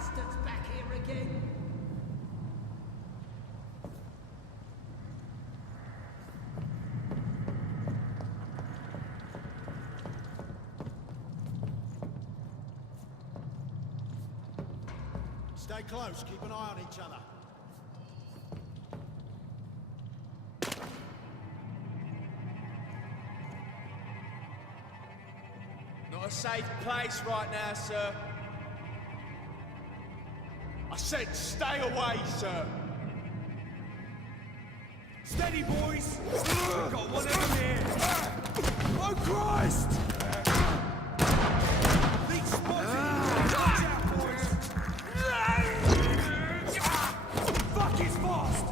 bastards back here again. Stay close, keep an eye on each other. Not a safe place right now, sir. I said stay away, sir. Steady, boys. We've got one of them here. Oh, Christ! Leak spotted. Watch out, boys. Fuck, he's fast.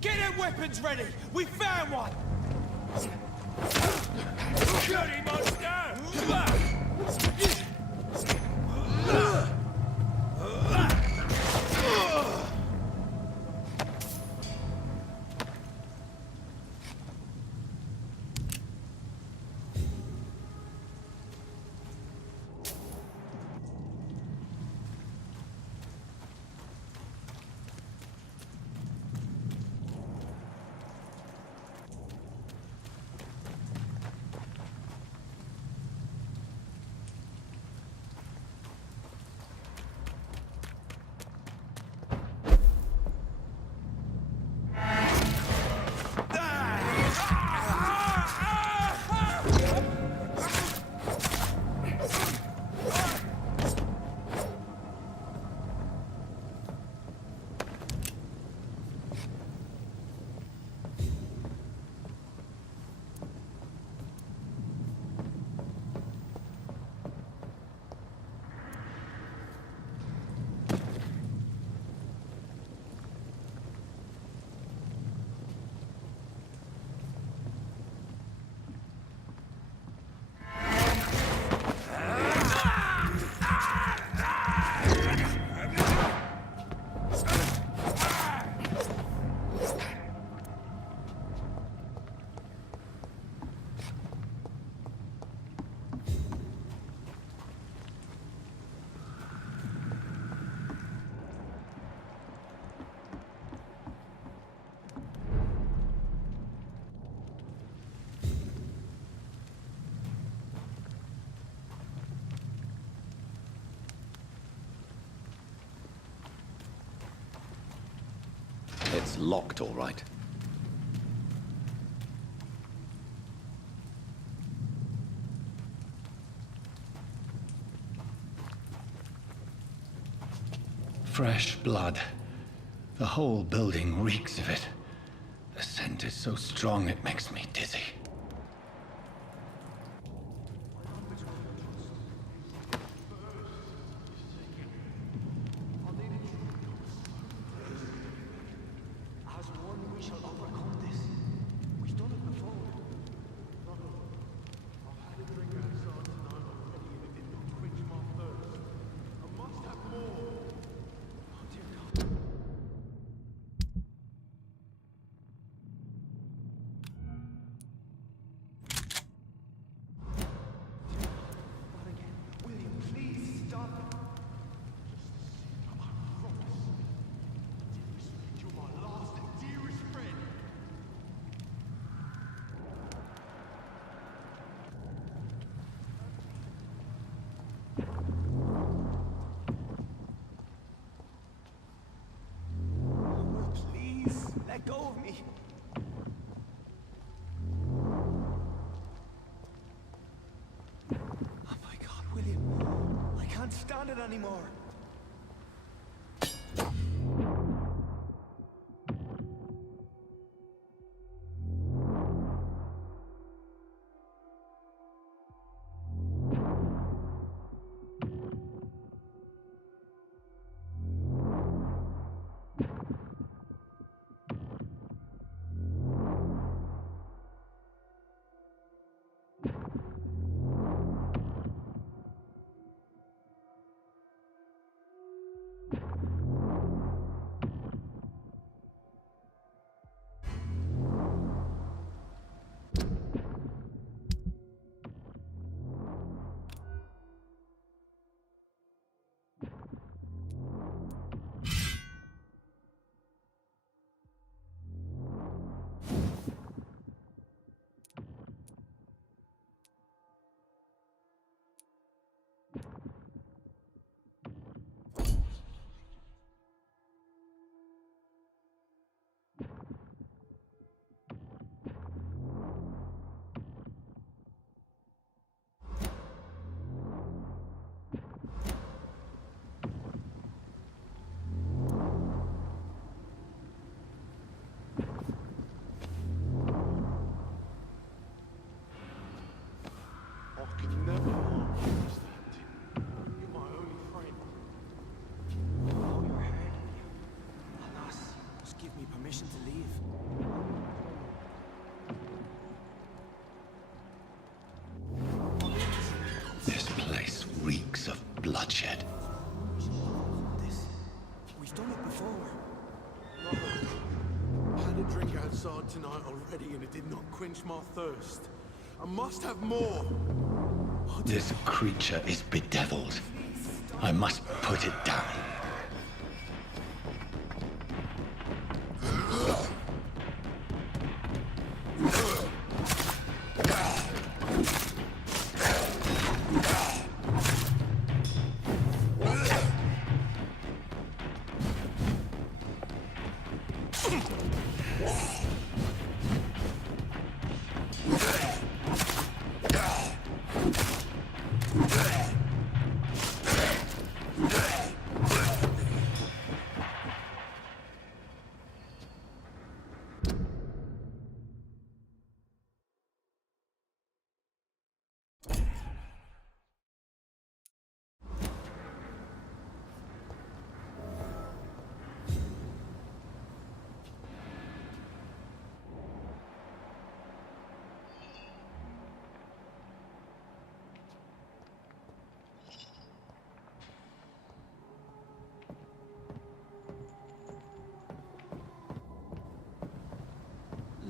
Get them weapons ready! We found one! Dirty monster! It's locked, all right. Fresh blood. The whole building reeks of it. The scent is so strong it makes me dizzy. Please, let go of me. Oh my God, William. I can't stand it anymore. This place reeks of bloodshed. We've done it before. I had a drink outside tonight already and it did not quench my thirst. I must have more. This creature is bedeviled. I must put it down.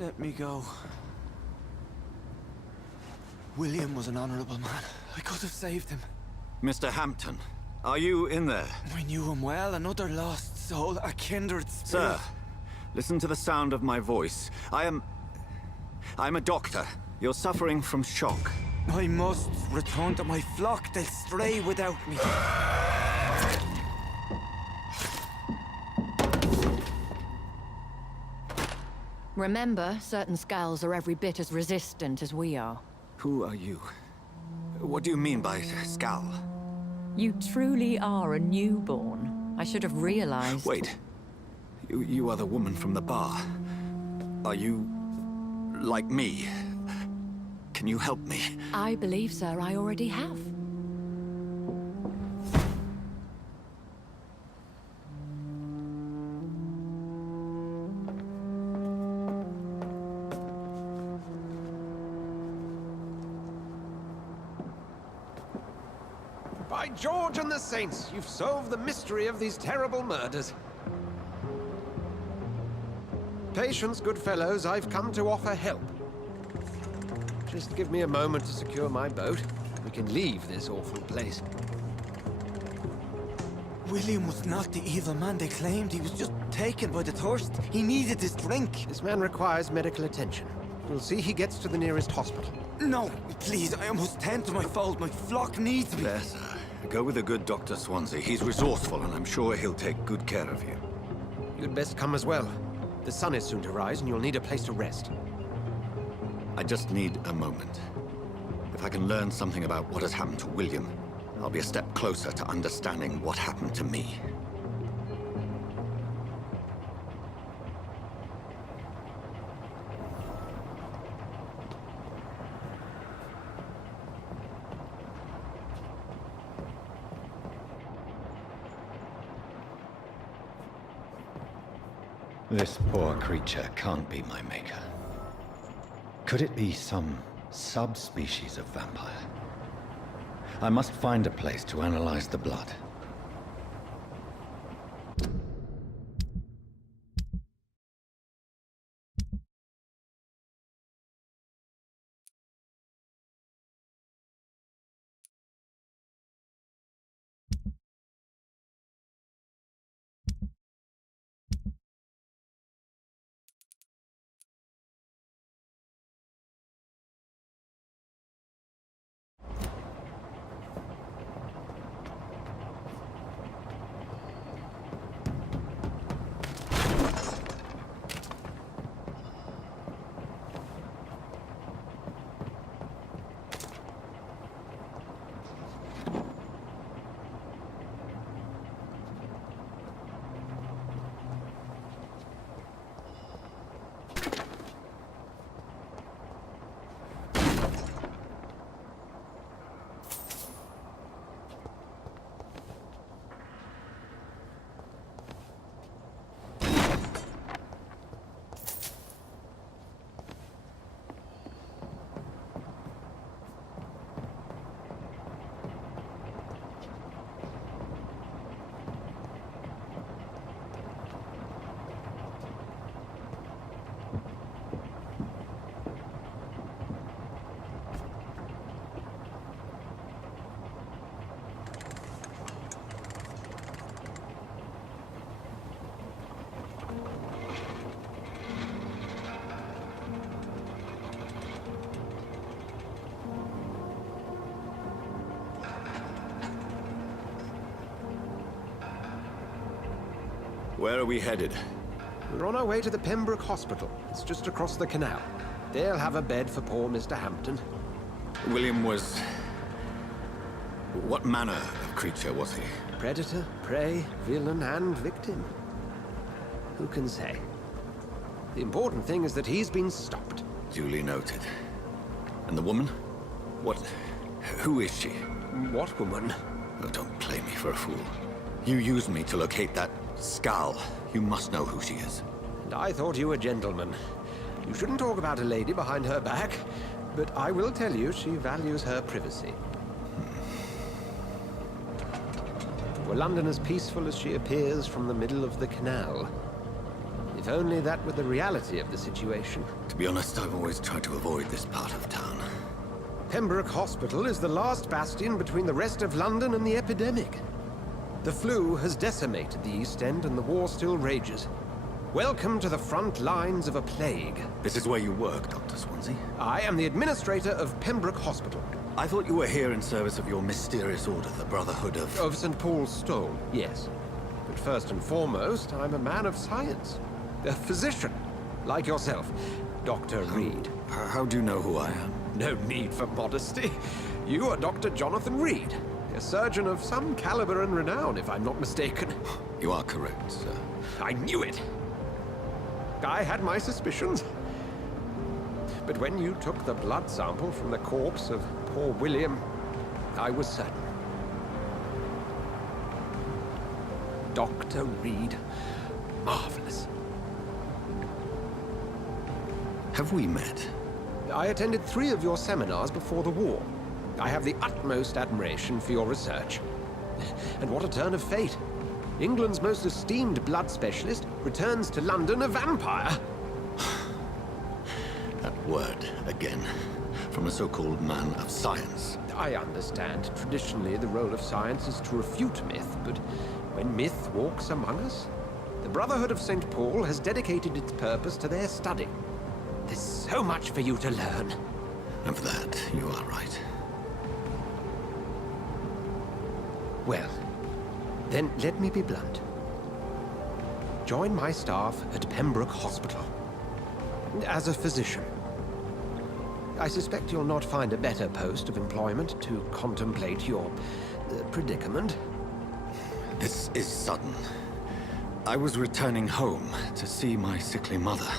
Let me go. William was an honorable man. I could have saved him. Mr. Hampton, are you in there? I knew him well, another lost soul, a kindred spirit. Sir, listen to the sound of my voice. I'm a doctor. You're suffering from shock. I must return to my flock. They'll stray without me. Remember, certain skulls are every bit as resistant as we are. Who are you? What do you mean by skull? You truly are a newborn. I should have realized. Wait. You are the woman from the bar. Are you like me? Can you help me? I believe, sir, I already have. By George and the Saints, you've solved the mystery of these terrible murders. Patience, good fellows, I've come to offer help. Just give me a moment to secure my boat. We can leave this awful place. William was not the evil man they claimed. He was just taken by the thirst. He needed this drink. This man requires medical attention. We'll see he gets to the nearest hospital. No, please, I must tend to my fold. My flock needs me. There, sir. Go with the good Dr. Swansea. He's resourceful, and I'm sure he'll take good care of you. You'd best come as well. The sun is soon to rise, and you'll need a place to rest. I just need a moment. If I can learn something about what has happened to William, I'll be a step closer to understanding what happened to me. This poor creature can't be my maker. Could it be some subspecies of vampire? I must find a place to analyze the blood. Where are we headed? We're on our way to the Pembroke Hospital. It's just across the canal. They'll have a bed for poor Mr. Hampton. William was... What manner of creature was he? Predator, prey, villain, and victim. Who can say? The important thing is that he's been stopped. Duly noted. And the woman? What... Who is she? What woman? Oh, don't play me for a fool. You used me to locate that skull. You must know who she is. And I thought you a gentleman. You shouldn't talk about a lady behind her back, but I will tell you she values her privacy. Were London as peaceful as she appears from the middle of the canal? If only that were the reality of the situation. To be honest, I've always tried to avoid this part of town. Pembroke Hospital is the last bastion between the rest of London and the epidemic. The flu has decimated the East End and the war still rages. Welcome to the front lines of a plague. This is where you work, Dr. Swansea? I am the administrator of Pembroke Hospital. I thought you were here in service of your mysterious order, the Brotherhood of... Of St. Paul's Stole, yes. But first and foremost, I'm a man of science. A physician, like yourself, Dr. Reed. How do you know who I am? No need for modesty. You are Dr. Jonathan Reed, a surgeon of some caliber and renown, if I'm not mistaken. You are correct, sir. I knew it! I had my suspicions. But when you took the blood sample from the corpse of poor William, I was certain. Dr. Reed. Marvelous. Have we met? I attended 3 of your seminars before the war. I have the utmost admiration for your research. And what a turn of fate. England's most esteemed blood specialist returns to London a vampire. That word, again. From a so-called man of science. I understand. Traditionally, the role of science is to refute myth, but when myth walks among us, the Brotherhood of St. Paul has dedicated its purpose to their study. There's so much for you to learn. Of that, you are right. Well, then let me be blunt. join my staff at Pembroke Hospital. As a physician. I suspect you'll not find a better post of employment to contemplate your predicament. This is sudden. I was returning home to see my sickly mother.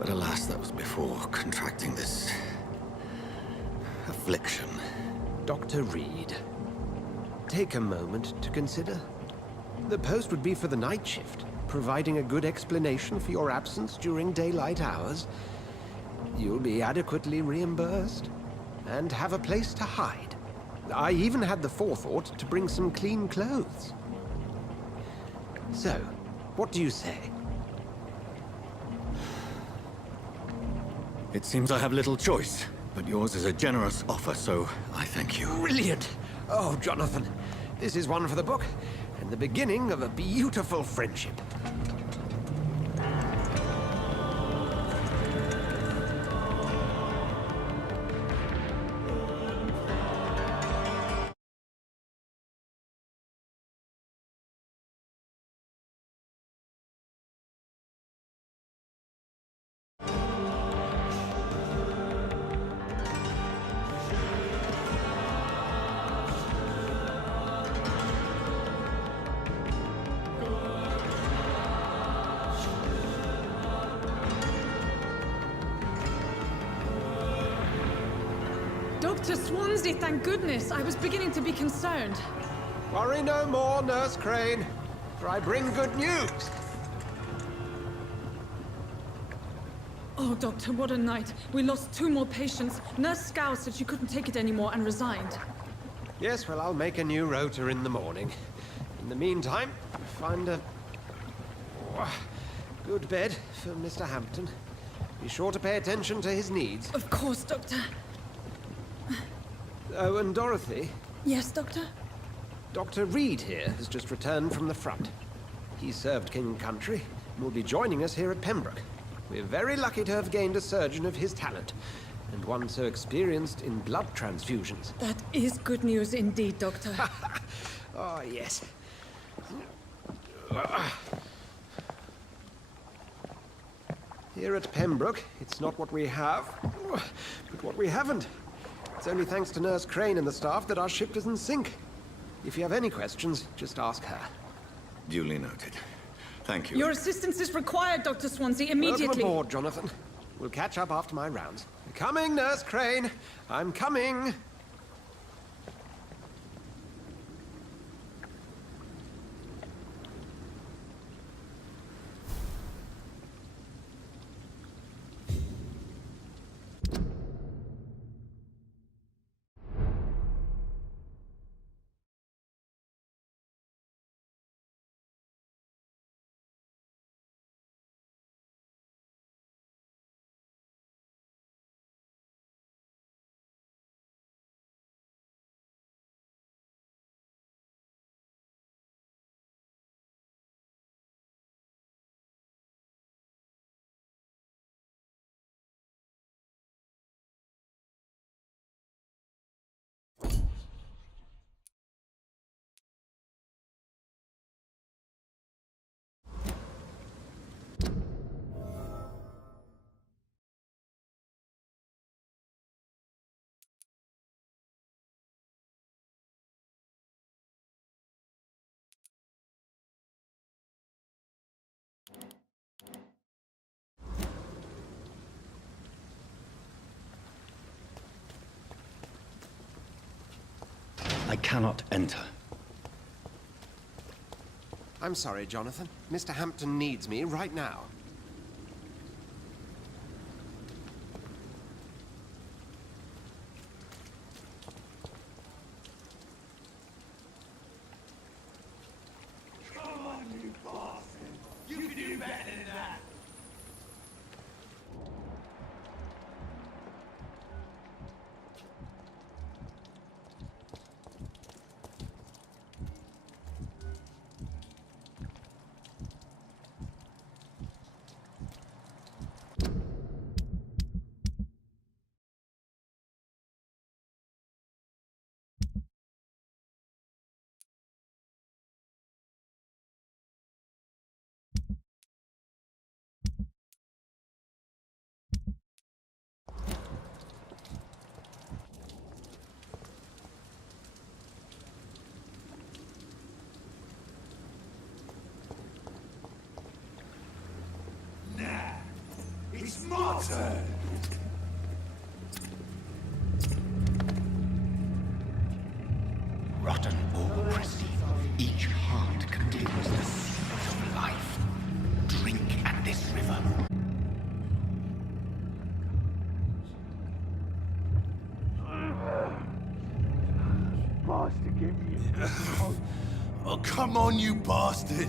But alas, that was before contracting this affliction. Dr. Reed, take a moment to consider. The post would be for the night shift, providing a good explanation for your absence during daylight hours. You'll be adequately reimbursed and have a place to hide. I even had the forethought to bring some clean clothes. So, what do you say? It seems I have little choice, but yours is a generous offer, so I thank you. Brilliant! Oh, Jonathan, this is one for the book, and the beginning of a beautiful friendship. Dr. Swansea, thank goodness. I was beginning to be concerned. Worry no more, Nurse Crane, for I bring good news. Oh, Doctor, what a night. We lost 2 more patients. Nurse Scow said she couldn't take it anymore and resigned. Yes, well, I'll make a new rota in the morning. In the meantime, find a good bed for Mr. Hampton. Be sure to pay attention to his needs. Of course, Doctor. Oh, and Dorothy, Yes, Doctor? Dr. Reed here has just returned from the front. He served King and Country and will be joining us here at Pembroke. We're very lucky to have gained a surgeon of his talent, and one so experienced in blood transfusions. That is good news indeed, Doctor. Oh, yes. Here at Pembroke, it's not what we have, but what we haven't. It's only thanks to Nurse Crane and the staff that our ship doesn't sink. If you have any questions, just ask her. Duly noted. Thank you. Your assistance is required, Dr. Swansea, immediately. Welcome aboard, Jonathan. We'll catch up after my rounds. Coming, Nurse Crane. I'm coming. I cannot enter. I'm sorry, Jonathan. Mr. Hampton needs me right now. Come on, you bastard! You can do better than that! It's my turn! Rotten or pristine, each heart contains the seeds of life. Drink at this river. Bastard, give me Oh, come on, you bastard!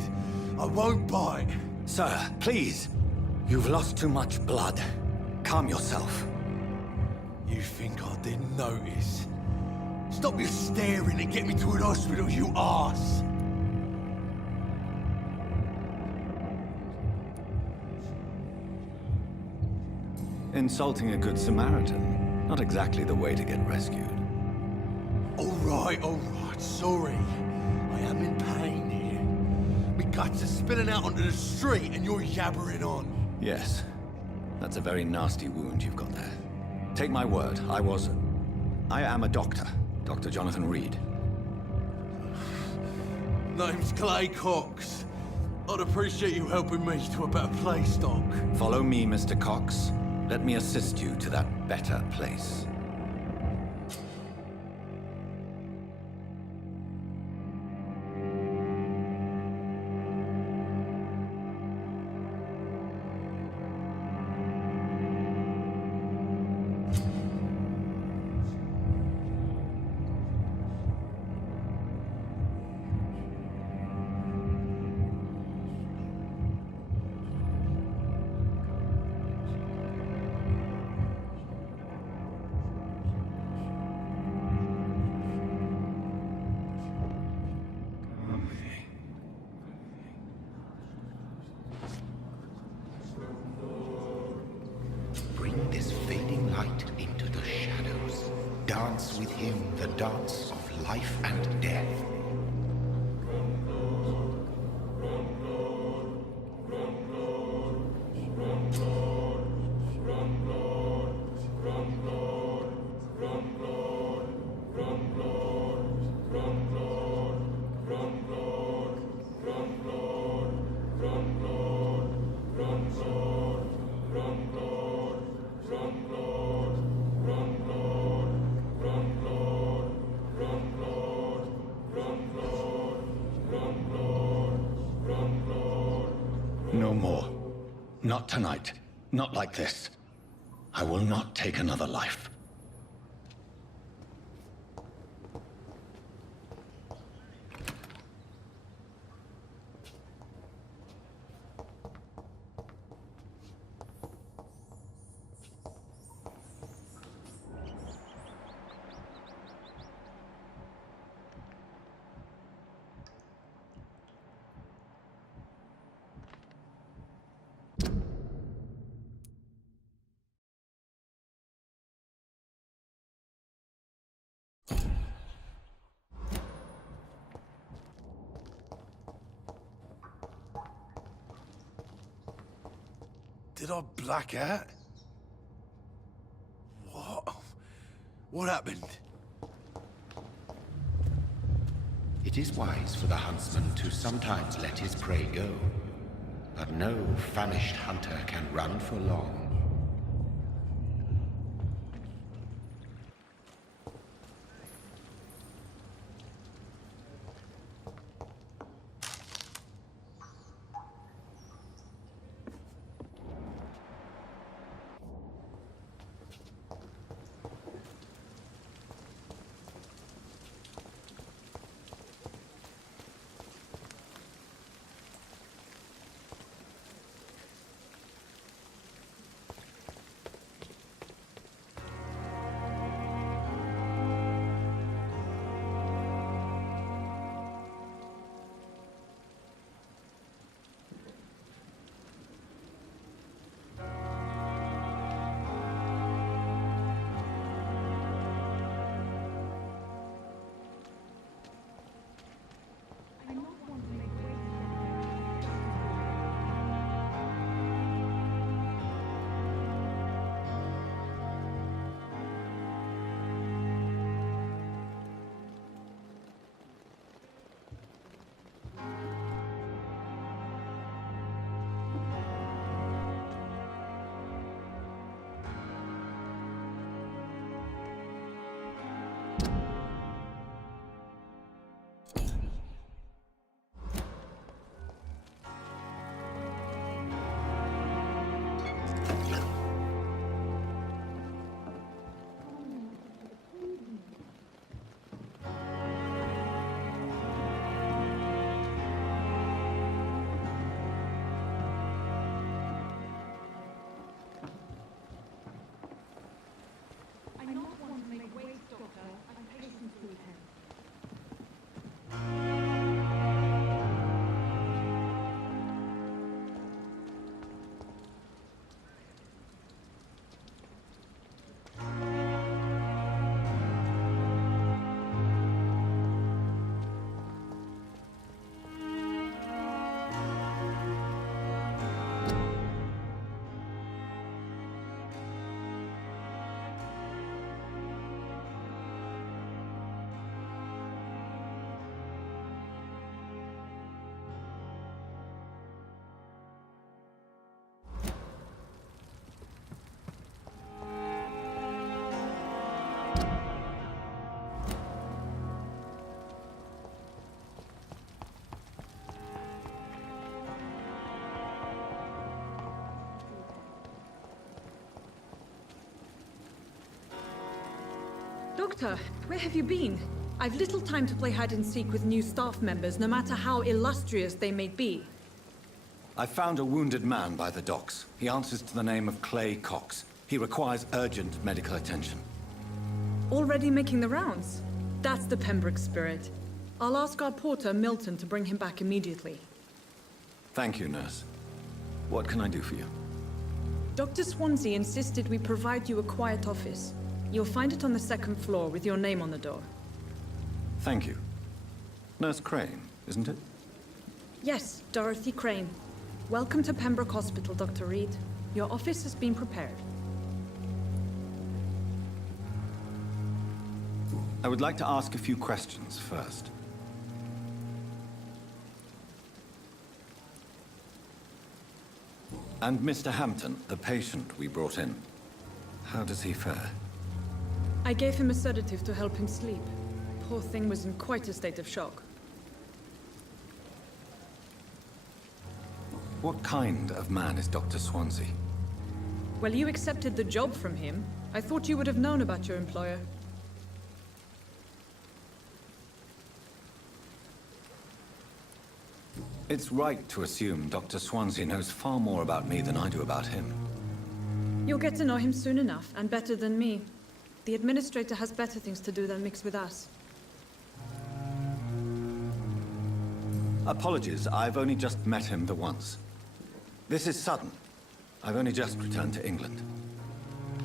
I won't bite. Sir, please. You've lost too much blood. Calm yourself. You think I didn't notice? Stop your staring and get me to an hospital, you arse! Insulting a good Samaritan. Not exactly the way to get rescued. Alright, sorry. I am in pain here. My guts are spilling out onto the street and you're yabbering on. Yes. That's a very nasty wound you've got there. Take my word, I am a doctor. Dr. Jonathan Rid. Name's Clay Cox. I'd appreciate you helping me to a better place, Doc. Follow me, Mr. Cox. Let me assist you to that better place. Bring this fading light into the shadows. Dance with him the dance of life and death. No more. Not tonight. Not like this. I will not take another life. Did I black out? What? What happened? It is wise for the huntsman to sometimes let his prey go, but no famished hunter can run for long. Doctor, where have you been? I've little time to play hide and seek with new staff members, no matter how illustrious they may be. I found a wounded man by the docks. He answers to the name of Clay Cox. He requires urgent medical attention. Already making the rounds? That's the Pembroke spirit. I'll ask our porter, Milton, to bring him back immediately. Thank you, nurse. What can I do for you? Dr. Swansea insisted we provide you a quiet office. You'll find it on the second floor with your name on the door. Thank you. Nurse Crane, isn't it? Yes, Dorothy Crane. Welcome to Pembroke Hospital, Dr. Reed. Your office has been prepared. I would like to ask a few questions first. And Mr. Hampton, the patient we brought in, how does he fare? I gave him a sedative to help him sleep. Poor thing was in quite a state of shock. What kind of man is Dr. Swansea? Well, you accepted the job from him. I thought you would have known about your employer. It's right to assume Dr. Swansea knows far more about me than I do about him. You'll get to know him soon enough, and better than me. The administrator has better things to do than mix with us. Apologies, I've only just met him the once. This is sudden. I've only just returned to England.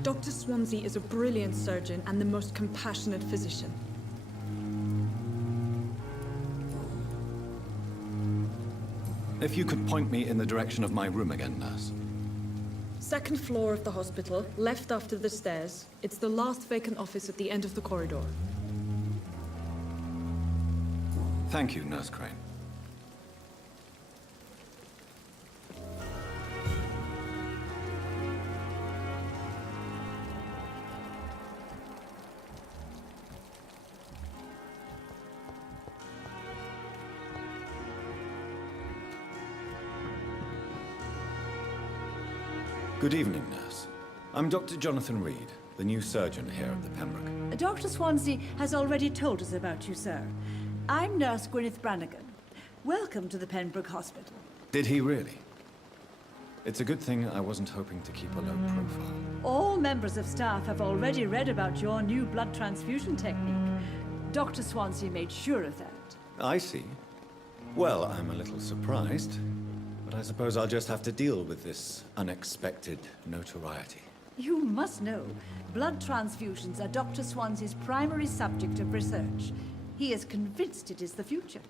Dr. Swansea is a brilliant surgeon and the most compassionate physician. If you could point me in the direction of my room again, nurse. Second floor of the hospital, left after the stairs. It's the last vacant office at the end of the corridor. Thank you, Nurse Crane. Good evening, nurse. I'm Dr. Jonathan Reid, the new surgeon here at the Pembroke. Dr. Swansea has already told us about you, sir. I'm Nurse Gwyneth Brannigan. Welcome to the Pembroke Hospital. Did he really? It's a good thing I wasn't hoping to keep a low profile. All members of staff have already read about your new blood transfusion technique. Dr. Swansea made sure of that. I see. Well, I'm a little surprised, but I suppose I'll just have to deal with this unexpected notoriety. You must know, blood transfusions are Dr. Swansea's primary subject of research. He is convinced it is the future.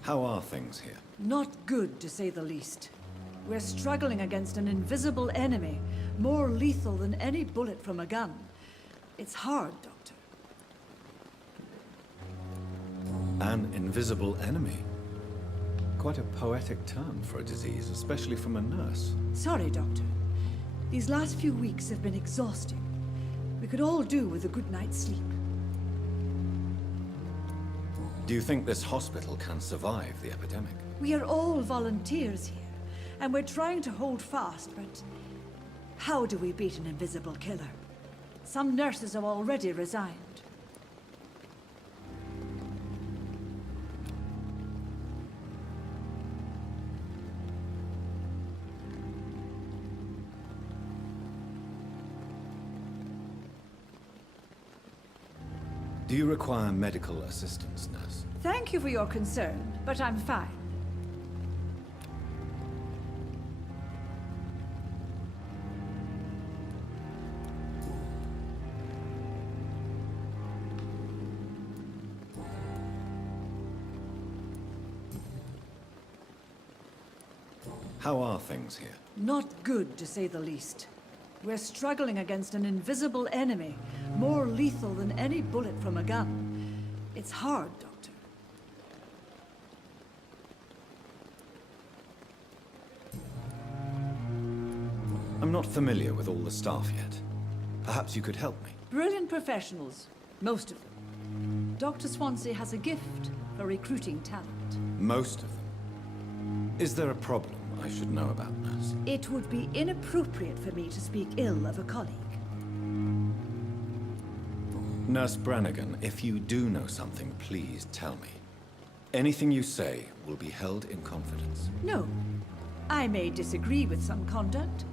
How are things here? Not good, to say the least. We're struggling against an invisible enemy, more lethal than any bullet from a gun. It's hard, Doctor. An invisible enemy? Quite a poetic term for a disease, especially from a nurse. Sorry, Doctor. These last few weeks have been exhausting. We could all do with a good night's sleep. Do you think this hospital can survive the epidemic? We are all volunteers here, and we're trying to hold fast, but how do we beat an invisible killer? Some nurses have already resigned. Do you require medical assistance, nurse? Thank you for your concern, but I'm fine. How are things here? Not good, to say the least. We're struggling against an invisible enemy, more lethal than any bullet from a gun. It's hard, Doctor. I'm not familiar with all the staff yet. Perhaps you could help me. Brilliant professionals, most of them. Dr. Swansea has a gift for for recruiting talent. Most of them. Is there a problem I should know about, Nurse? It would be inappropriate for me to speak ill of a colleague. Nurse Brannigan, if you do know something, please tell me. Anything you say will be held in confidence. No. I may disagree with some conduct,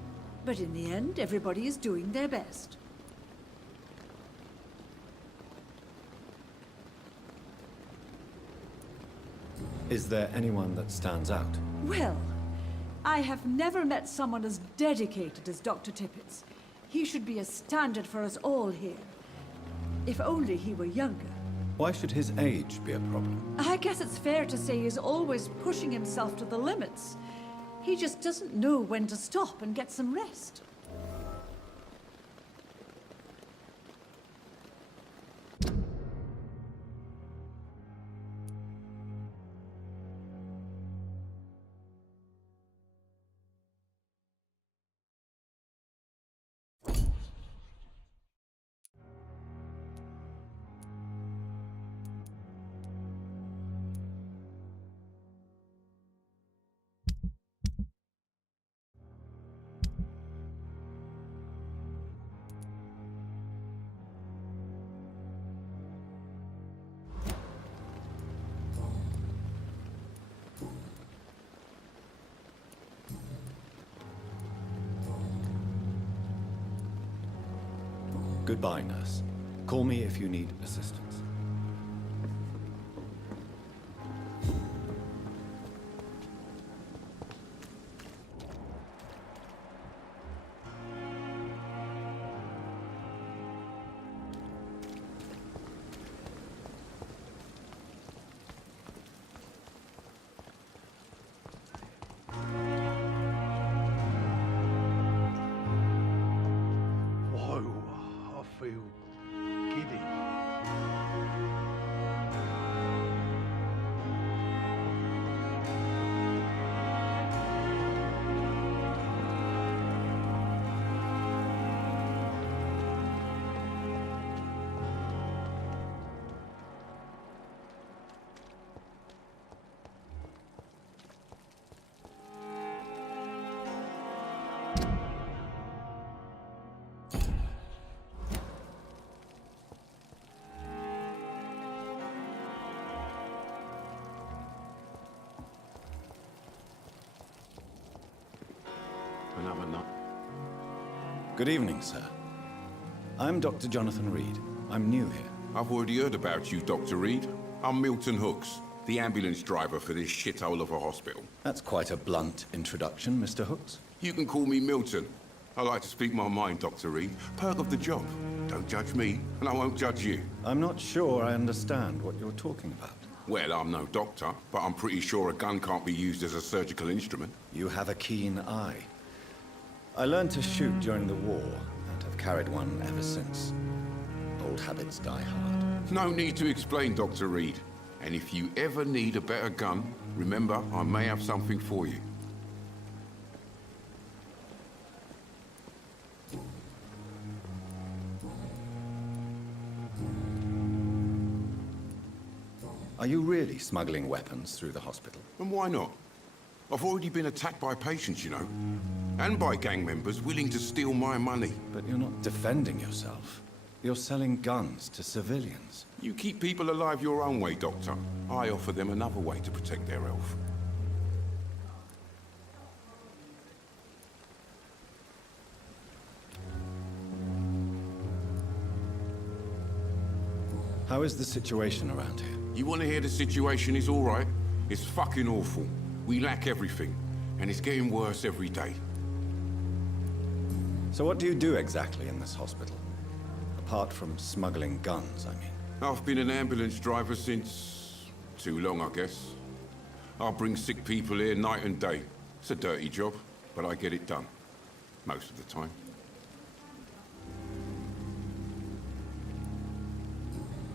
but in the end, everybody is doing their best. Is there anyone that stands out? Well, I have never met someone as dedicated as Dr. Tippett's. He should be a standard for us all here. If only he were younger. Why should his age be a problem? I guess it's fair to say he's always pushing himself to the limits. He just doesn't know when to stop and get some rest. Goodbye, Nurse. Call me if you need assistance. Good evening, sir. I'm Dr. Jonathan Reid. I'm new here. I've already heard about you, Dr. Reid. I'm Milton Hooks, the ambulance driver for this shithole of a hospital. That's quite a blunt introduction, Mr. Hooks. You can call me Milton. I like to speak my mind, Dr. Reid. Perk of the job. Don't judge me, and I won't judge you. I'm not sure I understand what you're talking about. Well, I'm no doctor, but I'm pretty sure a gun can't be used as a surgical instrument. You have a keen eye. I learned to shoot during the war, and have carried one ever since. Old habits die hard. No need to explain, Dr. Reid. And if you ever need a better gun, remember, I may have something for you. Are you really smuggling weapons through the hospital? And why not? I've already been attacked by patients, you know. And by gang members willing to steal my money. But you're not defending yourself. You're selling guns to civilians. You keep people alive your own way, Doctor. I offer them another way to protect their health. How is the situation around here? You want to hear the situation is all right? It's fucking awful. We lack everything, and it's getting worse every day. So what do you do exactly in this hospital? Apart from smuggling guns, I mean. I've been an ambulance driver since... too long, I guess. I bring sick people here night and day. It's a dirty job, but I get it done. Most of the time.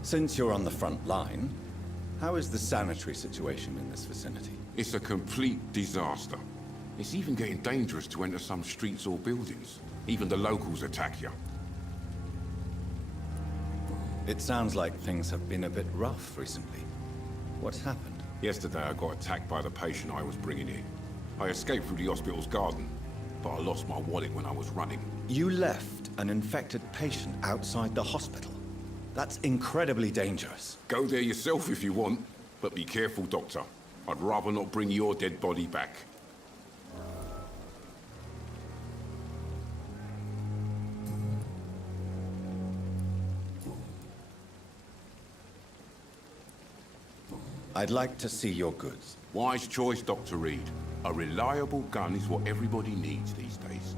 Since you're on the front line, how is the sanitary situation in this vicinity? It's a complete disaster. It's even getting dangerous to enter some streets or buildings. Even the locals attack you. It sounds like things have been a bit rough recently. What's happened? Yesterday I got attacked by the patient I was bringing in. I escaped through the hospital's garden, but I lost my wallet when I was running. You left an infected patient outside the hospital? That's incredibly dangerous. Go there yourself if you want, but be careful, Doctor. I'd rather not bring your dead body back. I'd like to see your goods. Wise choice, Dr. Reed. A reliable gun is what everybody needs these days.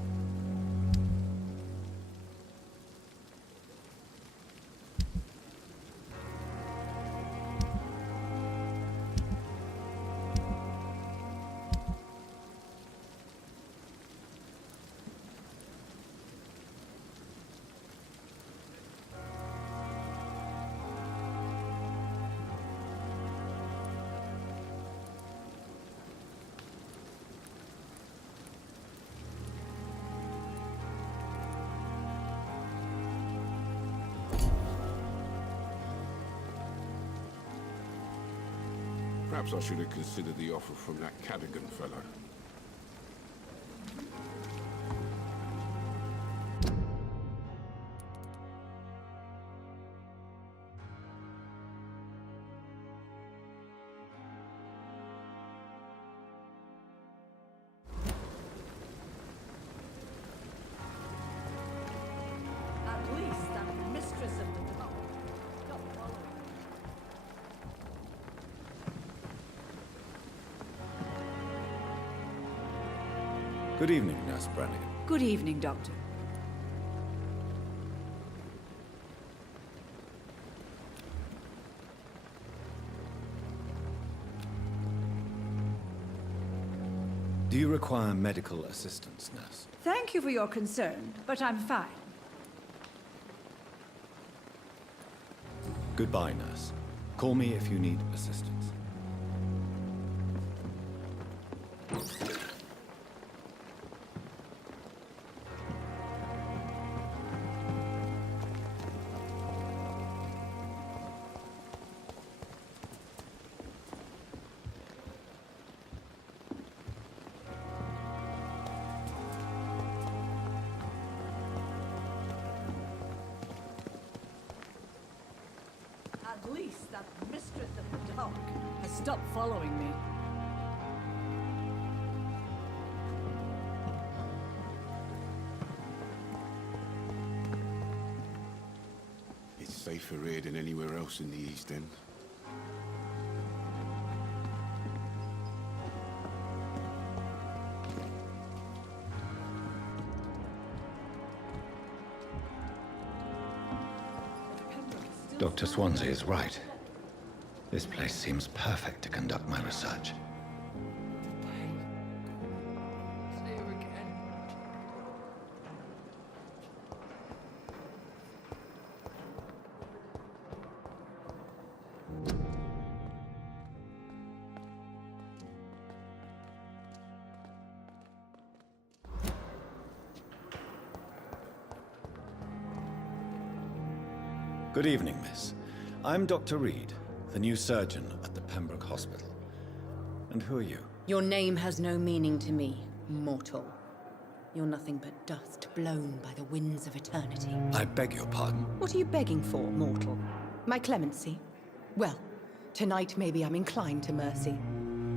Perhaps I should have considered the offer from that Cadogan fellow. At least I'm mistress of the town. Stop following me. Good evening, Nurse Brannigan. Good evening, Doctor. Do you require medical assistance, Nurse? Thank you for your concern, but I'm fine. Goodbye, Nurse. Call me if you need assistance. At least that mistress of the dark has stopped following me. It's safer here than anywhere else in the East End. Dr. Swansea is right. This place seems perfect to conduct my research. Good evening, miss. I'm Dr. Reed, the new surgeon at the Pembroke Hospital. And who are you? Your name has no meaning to me, mortal. You're nothing but dust blown by the winds of eternity. I beg your pardon? What are you begging for, mortal? My clemency? Well, tonight maybe I'm inclined to mercy.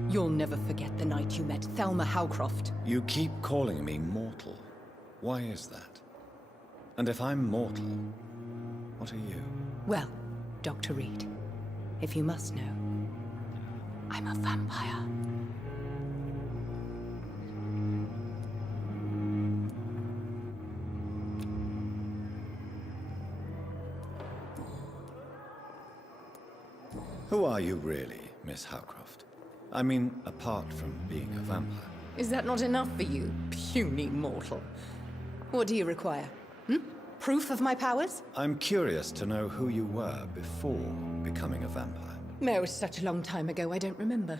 You'll never forget the night you met Thelma Howcroft. You keep calling me mortal. Why is that? And if I'm mortal, what are you? Well, Dr. Reed, if you must know, I'm a vampire. Who are you really, Miss Howcroft? I mean, apart from being a vampire. Is that not enough for you, puny mortal? What do you require? Proof of my powers? I'm curious to know who you were before becoming a vampire. No, it's such a long time ago, I don't remember.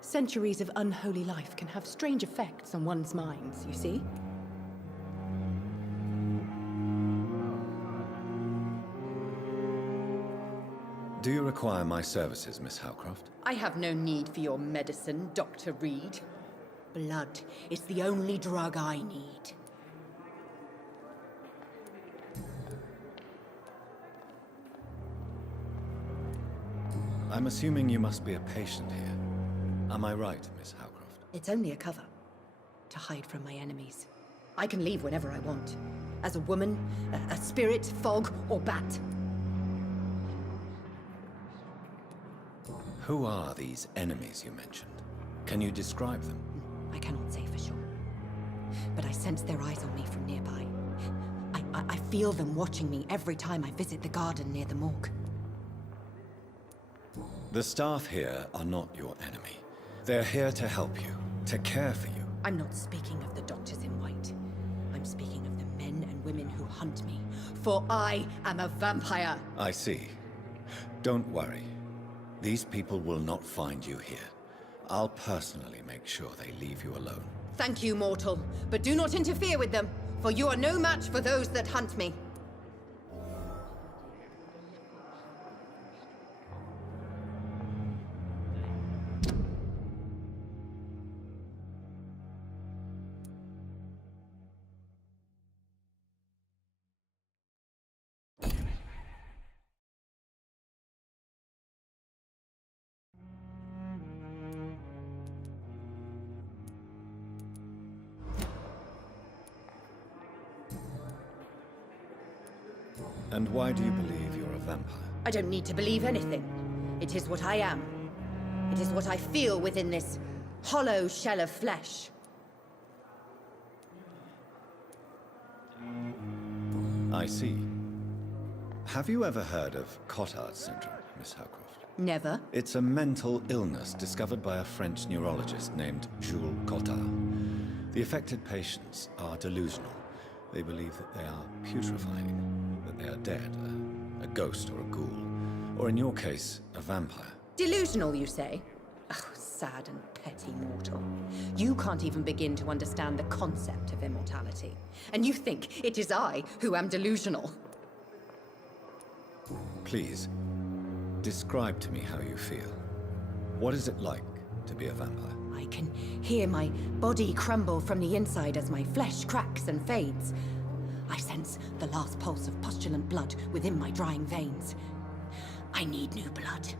Centuries of unholy life can have strange effects on one's minds, you see? Do you require my services, Miss Howcroft? I have no need for your medicine, Dr. Reed. Blood is the only drug I need. I'm assuming you must be a patient here. Am I right, Miss Howcroft? It's only a cover. To hide from my enemies. I can leave whenever I want. As a woman, a spirit, fog, or bat. Who are these enemies you mentioned? Can you describe them? I cannot say for sure. But I sense their eyes on me from nearby. I feel them watching me every time I visit the garden near the morgue. The staff here are not your enemy. They're here to help you, to care for you. I'm not speaking of the doctors in white. I'm speaking of the men and women who hunt me. For I am a vampire! I see. Don't worry. These people will not find you here. I'll personally make sure they leave you alone. Thank you, mortal. But do not interfere with them, for you are no match for those that hunt me. And why do you believe you're a vampire? I don't need to believe anything. It is what I am. It is what I feel within this hollow shell of flesh. I see. Have you ever heard of Cotard syndrome, Miss Howcroft? Never. It's a mental illness discovered by a French neurologist named Jules Cotard. The affected patients are delusional. They believe that they are putrefying, that they are dead, a ghost or a ghoul, or in your case, a vampire. Delusional, you say? Oh, sad and petty mortal. You can't even begin to understand the concept of immortality. And you think it is I who am delusional. Please, describe to me how you feel. What is it like to be a vampire? I can hear my body crumble from the inside as my flesh cracks and fades. I sense the last pulse of postulant blood within my drying veins. I need new blood.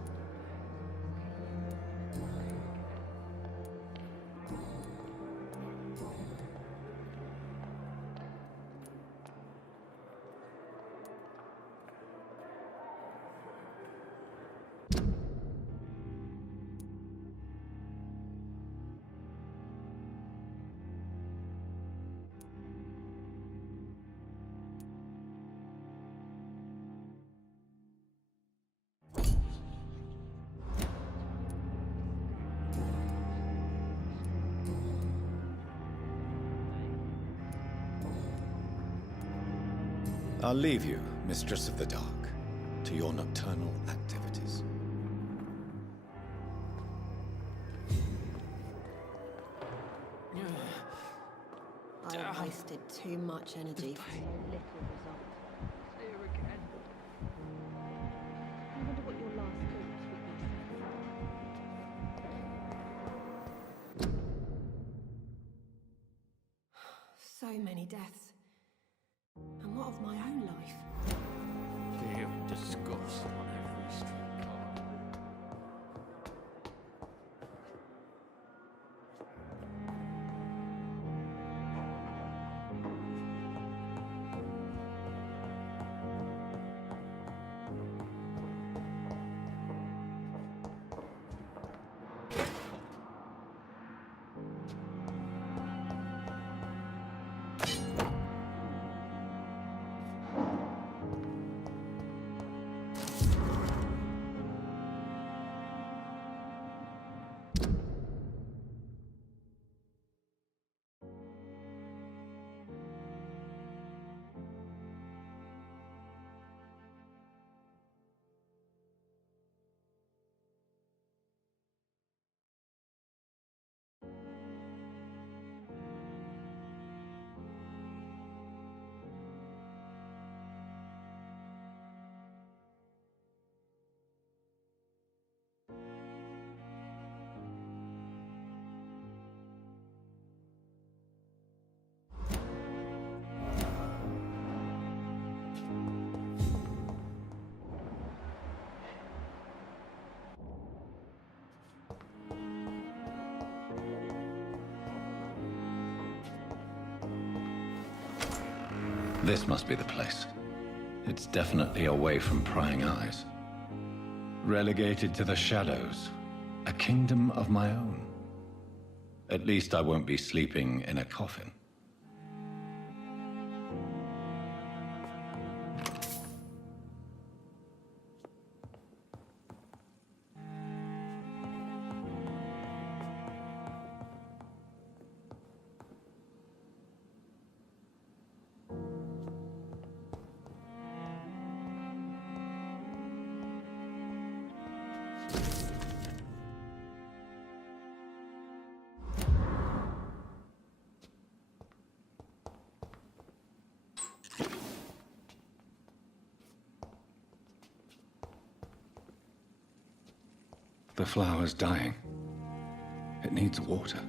I'll leave you, Mistress of the Dark, to your nocturnal activities. I wasted too much energy for so little result. Here again. I wonder what your last thoughts would be. So many deaths. And what of my own life? Fear and disgust on every streetcar. This must be the place. It's definitely away from prying eyes. Relegated to the shadows. A kingdom of my own. At least I won't be sleeping in a coffin. The flower's dying. It needs water.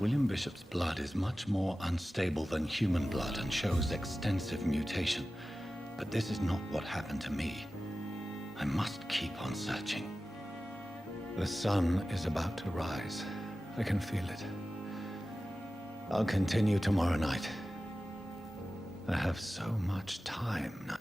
William Bishop's blood is much more unstable than human blood and shows extensive mutation. But this is not what happened to me. I must keep on searching. The sun is about to rise. I can feel it. I'll continue tomorrow night. I have so much time now.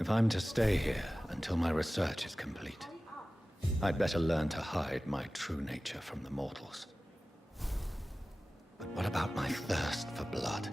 If I'm to stay here until my research is complete, I'd better learn to hide my true nature from the mortals. But what about my thirst for blood?